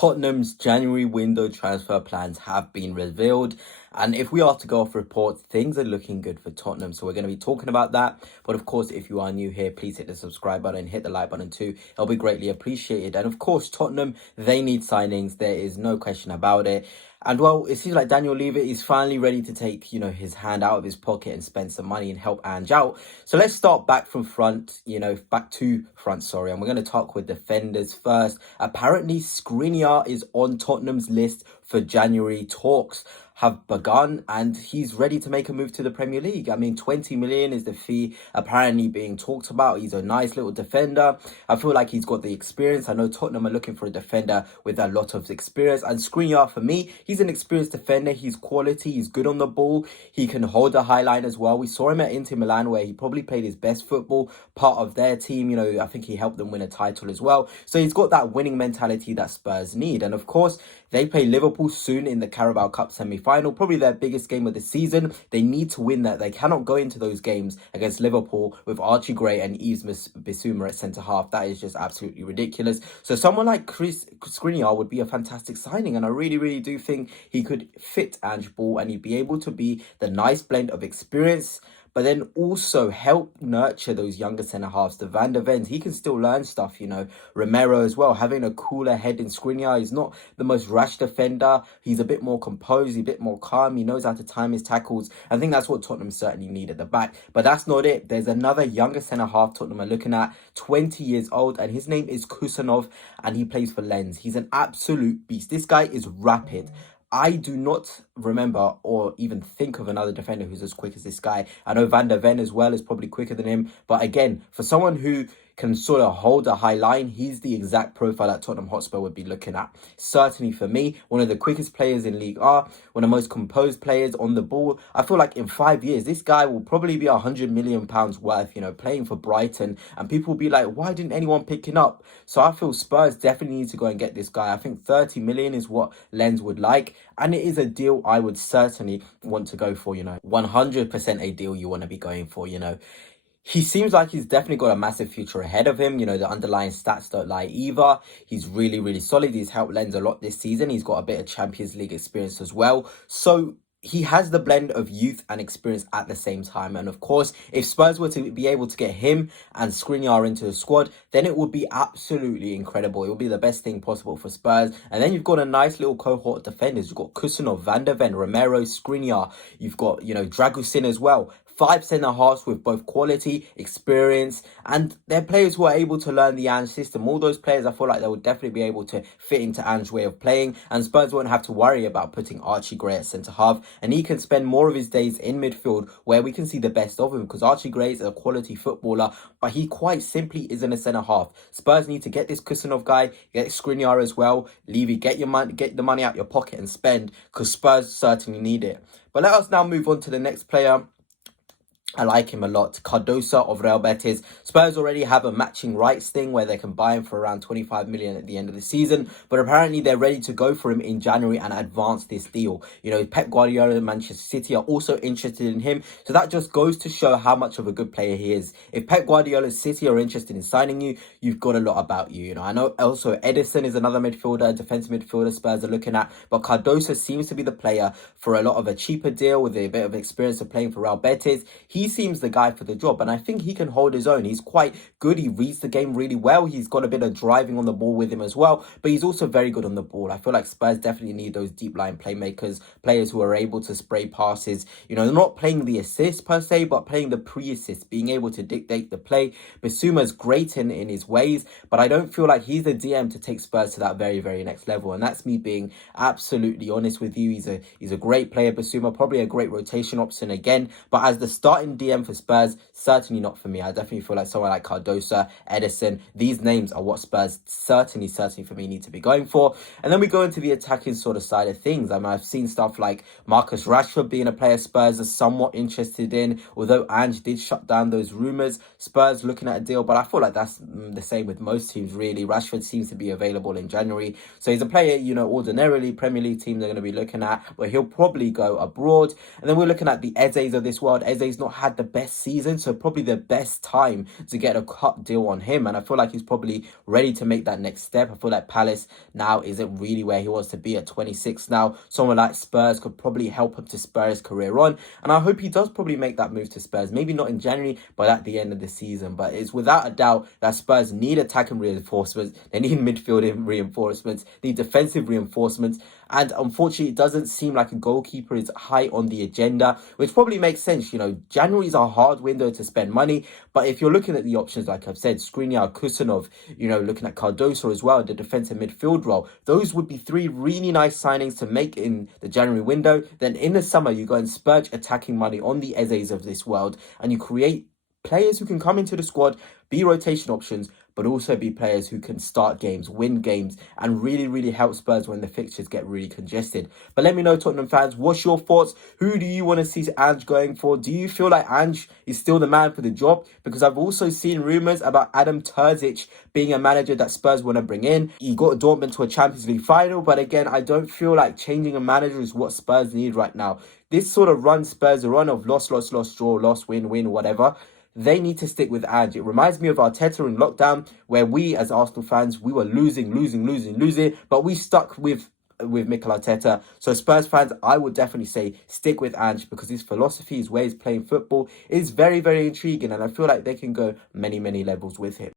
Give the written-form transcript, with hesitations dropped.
Tottenham's January window transfer plans have been revealed. And if we are to go off reports, things are looking good for Tottenham. So we're going to be talking about that. But of course, if you are new here, please hit the subscribe button, hit the like button too. It'll be greatly appreciated. And of course, Tottenham, they need signings. There is no question about it. And well, it seems like Daniel Levy is finally ready to take, his hand out of his pocket and spend some money and help Ange out. So let's start back to front, sorry. And we're going to talk with defenders first. Apparently, Skriniar is on Tottenham's list for January. Talks have begun and he's ready to make a move to the Premier League. I mean, 20 million is the fee apparently being talked about. He's a nice little defender. I feel like he's got the experience. I know Tottenham are looking for a defender with a lot of experience. And Skriniar, for me, he's an experienced defender. He's quality. He's good on the ball. He can hold the high line as well. We saw him at Inter Milan where he probably played his best football, part of their team. I think he helped them win a title as well. So he's got that winning mentality that Spurs need. And of course, they play Liverpool soon in the Carabao Cup semi-final, probably their biggest game of the season. They need to win that. They cannot go into those games against Liverpool with Archie Gray and Yves Bissouma at centre-half. That is just absolutely ridiculous. So someone like Skriniar would be a fantastic signing, and I really, really do think he could fit Ange Ball and he'd be able to be the nice blend of experience, but then also help nurture those younger centre-halves. The Van der Vens, he can still learn stuff, Romero as well, having a cooler head in Skriniar. He's not the most rash defender. He's a bit more composed, a bit more calm. He knows how to time his tackles. I think that's what Tottenham certainly need at the back. But that's not it. There's another younger centre-half Tottenham are looking at, 20 years old, and his name is Kusanov, and he plays for Lens. He's an absolute beast. This guy is rapid. I do not remember or even think of another defender who's as quick as this guy. I know Van der Ven as well is probably quicker than him. But again, for someone who can sort of hold a high line, he's the exact profile that Tottenham Hotspur would be looking at. Certainly for me, one of the quickest players in League R, one of the most composed players on the ball. I feel like in 5 years, this guy will probably be £100 million worth, playing for Brighton. And people will be like, why didn't anyone pick him up? So I feel Spurs definitely need to go and get this guy. I think 30 million is what Lens would like. And it is a deal I would certainly want to go for, 100% a deal you want to be going for, He seems like he's definitely got a massive future ahead of him. The underlying stats don't lie either. He's really, really solid. He's helped Lens a lot this season. He's got a bit of Champions League experience as well. So he has the blend of youth and experience at the same time. And of course, if Spurs were to be able to get him and Skriniar into the squad, then it would be absolutely incredible. It would be the best thing possible for Spurs. And then you've got a nice little cohort of defenders. You've got Kusanov, Van der Ven, Romero, Skriniar. You've got, Dragusin as well. 5 centre-halves with both quality, experience, and they're players who are able to learn the Ange system. All those players, I feel like they will definitely be able to fit into Ange's way of playing, and Spurs won't have to worry about putting Archie Gray at centre-half, and he can spend more of his days in midfield where we can see the best of him, because Archie Gray is a quality footballer, but he quite simply isn't a centre-half. Spurs need to get this Kusanov guy, get Skriniar as well. Levy, get the money out your pocket and spend, because Spurs certainly need it. But let us now move on to the next player. I like him a lot. Cardosa of Real Betis. Spurs already have a matching rights thing where they can buy him for around 25 million at the end of the season. But apparently they're ready to go for him in January and advance this deal. Pep Guardiola and Manchester City are also interested in him. So that just goes to show how much of a good player he is. If Pep Guardiola's City are interested in signing you, you've got a lot about you. I know also Edison is another midfielder, defensive midfielder Spurs are looking at. But Cardosa seems to be the player for a lot of a cheaper deal with a bit of experience of playing for Real Betis. He seems the guy for the job, and I think he can hold his own. He's quite good. He reads the game really well. He's got a bit of driving on the ball with him as well, but he's also very good on the ball. I feel like Spurs definitely need those deep line playmakers, players who are able to spray passes. They're not playing the assist per se, but playing the pre-assist, being able to dictate the play. Bissouma's great in his ways, but I don't feel like he's the DM to take Spurs to that very, very next level, and that's me being absolutely honest with you. He's a great player, Bissouma, probably a great rotation option again, but as the starting DM for Spurs, certainly not for me. I definitely feel like someone like Cardosa, Edison, these names are what Spurs certainly for me need to be going for. And then we go into the attacking sort of side of things. I've seen stuff like Marcus Rashford being a player Spurs are somewhat interested in, although Ange did shut down those rumours. Spurs looking at a deal, but I feel like that's the same with most teams really. Rashford seems to be available in January, so he's a player, ordinarily Premier League teams are going to be looking at, but he'll probably go abroad. And then we're looking at the Ezes of this world. Eze's not had the best season, so probably the best time to get a cut deal on him. And I feel like he's probably ready to make that next step. I feel like Palace now isn't really where he wants to be at 26 now. Someone like Spurs could probably help him to spur his career on. And I hope he does probably make that move to Spurs. Maybe not in January, but at the end of the season. But it's without a doubt that Spurs need attacking reinforcements. They need midfield reinforcements, need defensive reinforcements. And unfortunately, it doesn't seem like a goalkeeper is high on the agenda, which probably makes sense. You know, January is a hard window to spend money. But if you're looking at the options, like I've said, Skriniar, Kusanov, you know, looking at Cardoso as well, the defensive midfield role, those would be three really nice signings to make in the January window. Then in the summer, you go and splurge attacking money on the Ezes of this world, and you create players who can come into the squad, be rotation options, but also be players who can start games, win games, and really, really help Spurs when the fixtures get really congested. But let me know, Tottenham fans, what's your thoughts? Who do you want to see Ange going for? Do you feel like Ange is still the man for the job? Because I've also seen rumours about Adam Terzic being a manager that Spurs want to bring in. He got Dortmund to a Champions League final, but again, I don't feel like changing a manager is what Spurs need right now. This sort of run Spurs are on of loss, draw, loss, win, whatever. They need to stick with Ange. It reminds me of Arteta in lockdown, where we as Arsenal fans, we were losing, but we stuck with Mikel Arteta. So Spurs fans, I would definitely say stick with Ange, because his philosophy, his way he's playing football is very, very intriguing, and I feel like they can go many, many levels with him.